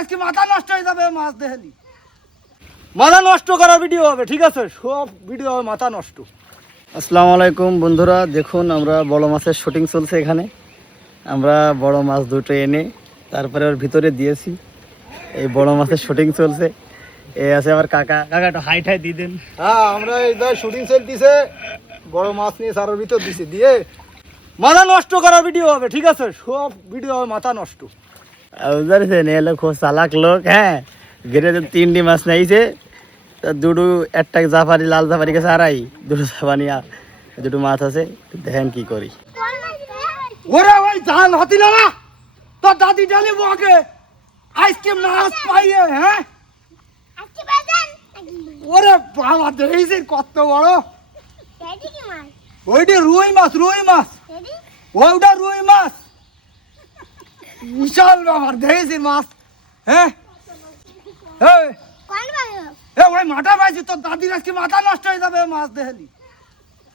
আজকে মাথা নষ্ট হয়ে যাবে মাছ দেখলি মাথা নষ্ট করার ভিডিও হবে ঠিক আছে সব ভিডিও হবে মাথা নষ্ট। আসসালামু আলাইকুম বন্ধুরা, দেখুন আমরা বড় মাছের শুটিং চলছে এখানে। আমরা বড় মাছ দুটো এনে তারপরে ওর ভিতরে দিয়েছি। এই বড় মাছের শুটিং চলছে। এই আছে আবার কাকা, কাকা একটু হাই ঠাই দিয়ে দেন। হ্যাঁ, আমরা এই শুটিং চলতেছে, বড় মাছ নিয়ে সারের ভিতর দিছি, দিয়ে মাথা নষ্ট করার ভিডিও হবে ঠিক আছে সব ভিডিও হবে মাথা নষ্ট। বুঝতে এলো খুব চালাক লোক। হ্যাঁ, ঘিরে 3টি মাছ নিয়েছে, দুটো একটা জাফারি লাল জাফারি গেছে আড়াই, দুটো জাফানি দুটো মাছ আছে। দেখেন কি করি। ওরে ওই জাল হাতিল না তোর দাদি ডালি বকে আজকে মাছ পাইয়ে। হ্যাঁ ওরে বাবা দেখেছি কত বড়, ওইটা রুই মাছ, রুই মাছ, ওইটা রুই মাছ বিশাল ব্যাপার দেখেছি মাছ। হ্যাঁ ওই মাথা পাইছি তোর দাদির আজকে মাথা নষ্ট হয়ে যাবে মাছ দেখলি।